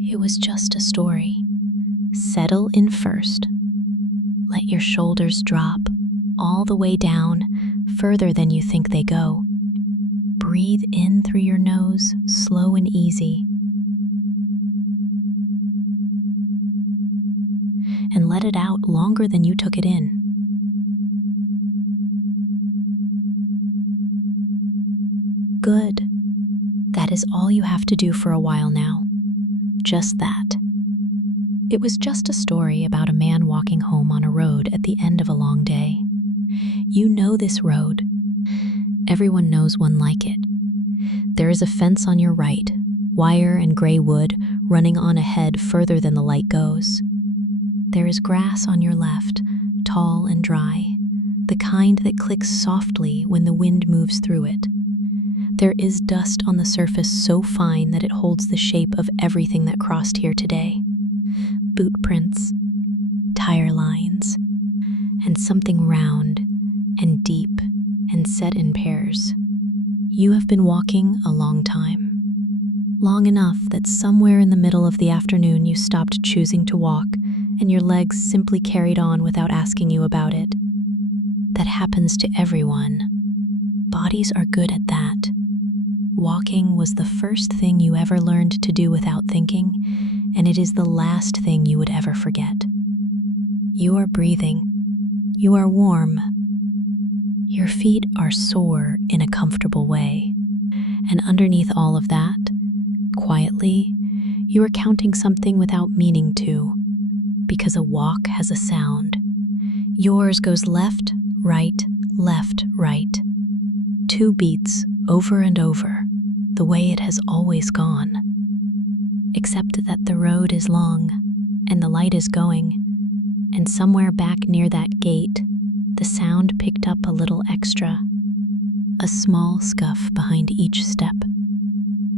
It was just a story. Settle in first. Let your shoulders drop all the way down, further than you think they go. Breathe in through your nose, slow and easy. And let it out longer than you took it in. Good. That is all you have to do for a while now. Just that. It was just a story about a man walking home on a road at the end of a long day. You know this road. Everyone knows one like it. There is a fence on your right, wire and gray wood running on ahead further than the light goes. There is grass on your left, tall and dry, the kind that clicks softly when the wind moves through it. There is dust on the surface so fine that it holds the shape of everything that crossed here today. Boot prints, tire lines, and something round and deep and set in pairs. You have been walking a long time. Long enough that somewhere in the middle of the afternoon you stopped choosing to walk and your legs simply carried on without asking you about it. That happens to everyone. Bodies are good at that. Walking was the first thing you ever learned to do without thinking, and it is the last thing you would ever forget. You are breathing. You are warm. Your feet are sore in a comfortable way. And underneath all of that, quietly, you are counting something without meaning to, because a walk has a sound. Yours goes left, right, 2 beats over and over, the way it has always gone. Except that the road is long, and the light is going, and somewhere back near that gate, the sound picked up a little extra. A small scuff behind each step.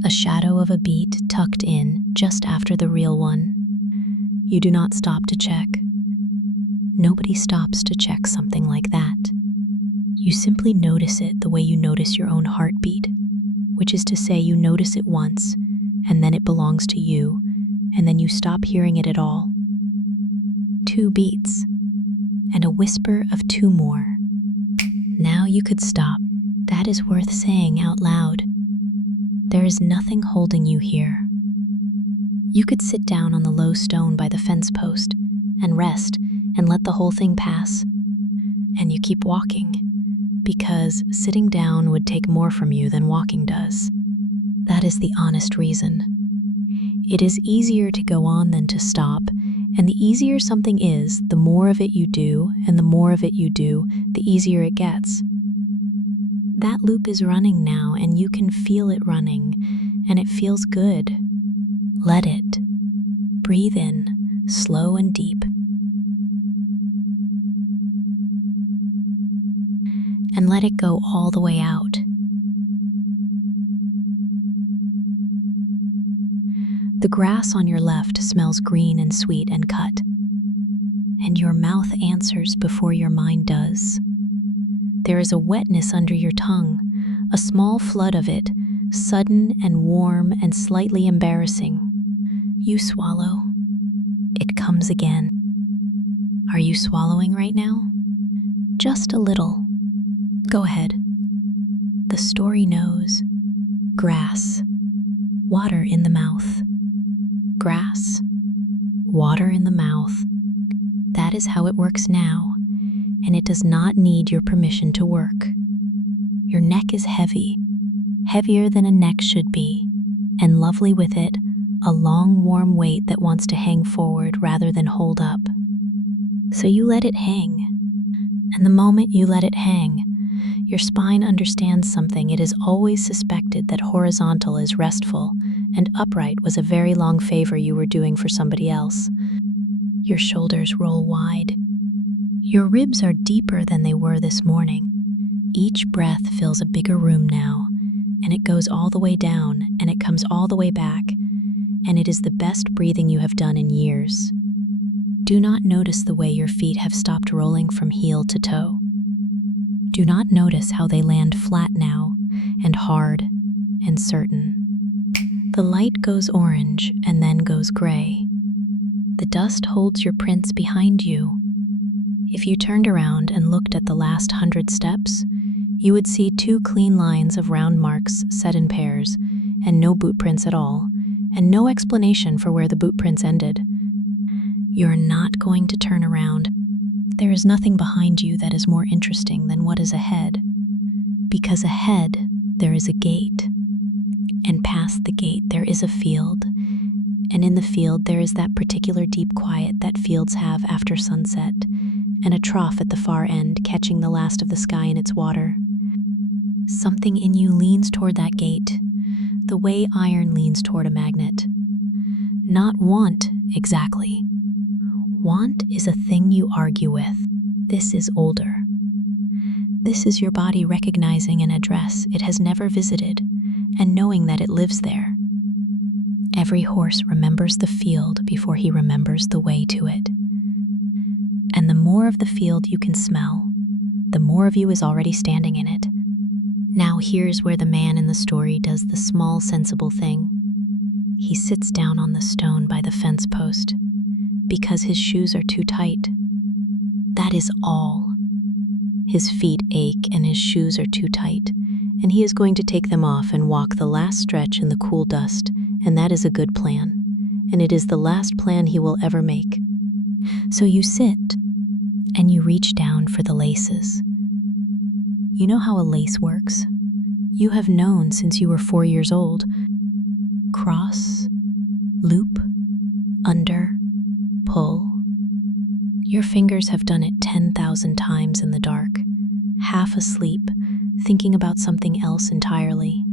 A shadow of a beat tucked in just after the real one. You do not stop to check. Nobody stops to check something like that. You simply notice it the way you notice your own heartbeat, which is to say you notice it once, and then it belongs to you, and then you stop hearing it at all. 2 beats, and a whisper of 2 more. Now you could stop. That is worth saying out loud. There is nothing holding you here. You could sit down on the low stone by the fence post and rest and let the whole thing pass. And you keep walking, because sitting down would take more from you than walking does. That is the honest reason. It is easier to go on than to stop, and the easier something is, the more of it you do, and the more of it you do, the easier it gets. That loop is running now, and you can feel it running, and it feels good. Let it. Breathe in, slow and deep. And let it go all the way out. The grass on your left smells green and sweet and cut, and your mouth answers before your mind does. There is a wetness under your tongue, a small flood of it, sudden and warm and slightly embarrassing. You swallow. It comes again. Are you swallowing right now? Just a little. Go ahead. The story knows. Grass. Water in the mouth. Grass. Water in the mouth. That is how it works now, and it does not need your permission to work. Your neck is heavy, heavier than a neck should be, and lovely with it, a long warm weight that wants to hang forward rather than hold up. So you let it hang, and the moment you let it hang, your spine understands something it has always suspected, that horizontal is restful, and upright was a very long favor you were doing for somebody else. Your shoulders roll wide. Your ribs are deeper than they were this morning. Each breath fills a bigger room now, and it goes all the way down, and it comes all the way back, and it is the best breathing you have done in years. Do not notice the way your feet have stopped rolling from heel to toe. Do not notice how they land flat now, and hard, and certain. The light goes orange and then goes gray. The dust holds your prints behind you. If you turned around and looked at the last 100 steps, you would see 2 clean lines of round marks set in pairs, and no boot prints at all, and no explanation for where the boot prints ended. You're not going to turn around. There is nothing behind you that is more interesting than what is ahead. Because ahead, there is a gate. And past the gate, there is a field. And in the field, there is that particular deep quiet that fields have after sunset, and a trough at the far end catching the last of the sky in its water. Something in you leans toward that gate, the way iron leans toward a magnet. Not want, exactly. Want is a thing you argue with. This is older. This is your body recognizing an address it has never visited and knowing that it lives there. Every horse remembers the field before he remembers the way to it. And the more of the field you can smell, the more of you is already standing in it. Now here's where the man in the story does the small, sensible thing. He sits down on the stone by the fence post because his shoes are too tight. That is all. His feet ache and his shoes are too tight, and he is going to take them off and walk the last stretch in the cool dust, and that is a good plan, and it is the last plan he will ever make. So you sit, and you reach down for the laces. You know how a lace works? You have known since you were 4 years old. Cross, loop, under, pull. Your fingers have done it 10,000 times in the dark, half asleep, thinking about something else entirely.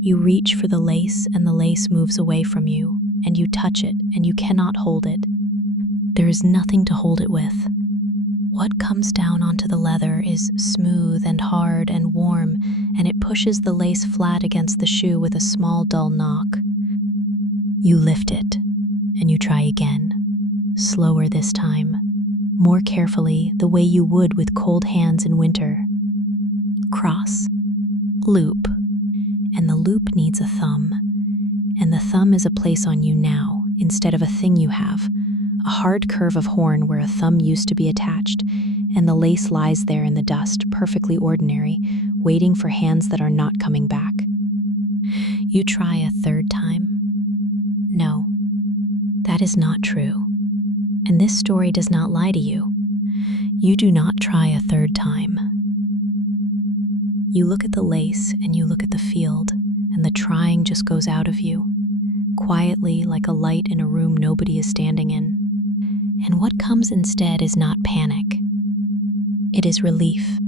You reach for the lace and the lace moves away from you, and you touch it and you cannot hold it. There is nothing to hold it with. What comes down onto the leather is smooth and hard and warm, and it pushes the lace flat against the shoe with a small, dull knock. You lift it, and you try again, slower this time, more carefully, the way you would with cold hands in winter. Cross, loop, and the loop needs a thumb, and the thumb is a place on you now instead of a thing you have, a hard curve of horn where a thumb used to be attached, and the lace lies there in the dust, perfectly ordinary, waiting for hands that are not coming back. You try a third time. No, that is not true. And this story does not lie to you. You do not try a third time. You look at the lace and you look at the field, and the trying just goes out of you, quietly like a light in a room nobody is standing in. And what comes instead is not panic. It is relief.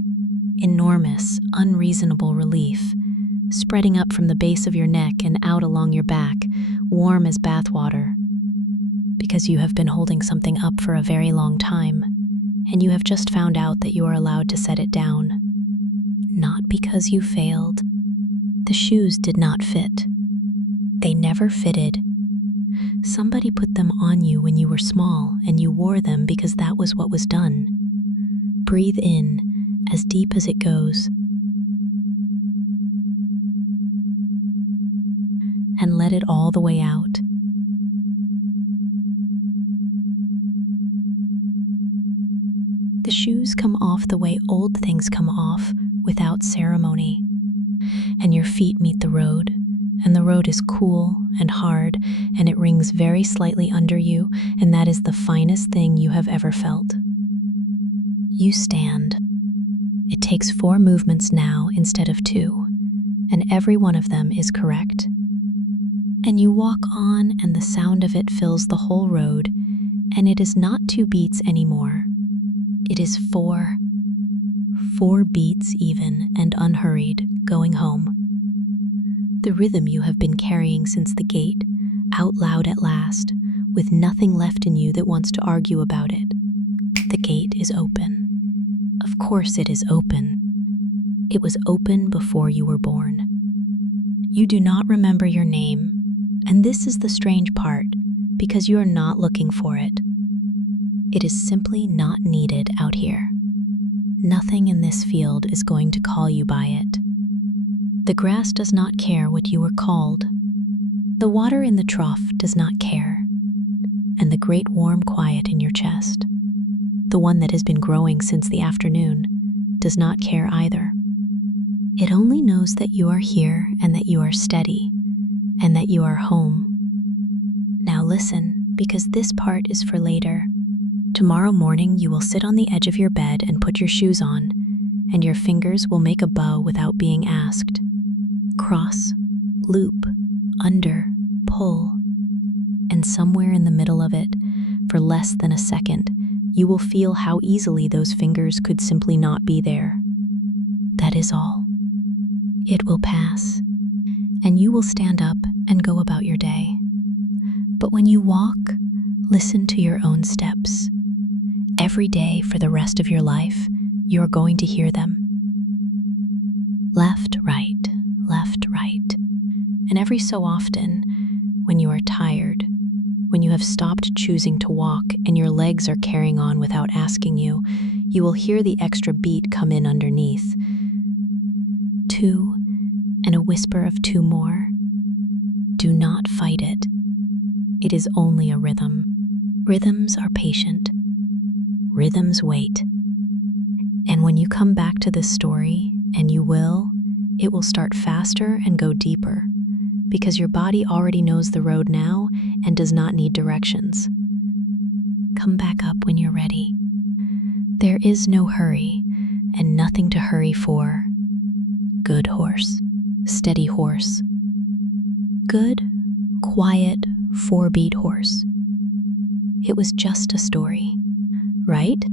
Enormous, unreasonable relief, spreading up from the base of your neck and out along your back, warm as bathwater. Because you have been holding something up for a very long time, and you have just found out that you are allowed to set it down. Not because you failed. The shoes did not fit. They never fitted. Somebody put them on you when you were small, and you wore them because that was what was done. Breathe in, as deep as it goes, and let it all the way out. The shoes come off the way old things come off, without ceremony. And your feet meet the road, and the road is cool and hard, and it rings very slightly under you, and that is the finest thing you have ever felt. You stand. It takes 4 movements now instead of 2, and every one of them is correct. And you walk on, and the sound of it fills the whole road, and it is not 2 beats anymore. It is 4 beats even and unhurried, going home. The rhythm you have been carrying since the gate, out loud at last, with nothing left in you that wants to argue about it. The gate is open. Of course it is open. It was open before you were born. You do not remember your name, and this is the strange part, because you are not looking for it. It is simply not needed out here. Nothing in this field is going to call you by it. The grass does not care what you were called. The water in the trough does not care, and the great warm quiet in your chest, the one that has been growing since the afternoon, does not care either. It only knows that you are here and that you are steady and that you are home. Now listen, because this part is for later. Tomorrow morning you will sit on the edge of your bed and put your shoes on, and your fingers will make a bow without being asked. Cross, loop, under, pull, and somewhere in the middle of it, for less than a second, you will feel how easily those fingers could simply not be there. That is all. It will pass, and you will stand up and go about your day. But when you walk, listen to your own steps. Every day for the rest of your life, you are going to hear them. Left, right, left, right. And every so often, when you are tired, when you have stopped choosing to walk and your legs are carrying on without asking you, you will hear the extra beat come in underneath. 2, and a whisper of 2 more. Do not fight it. It is only a rhythm. Rhythms are patient. Rhythms wait. And when you come back to this story, and you will, it will start faster and go deeper, because your body already knows the road now and does not need directions. Come back up when you're ready. There is no hurry, and nothing to hurry for. Good horse, steady horse. Good, quiet, 4-beat horse. It was just a story, right?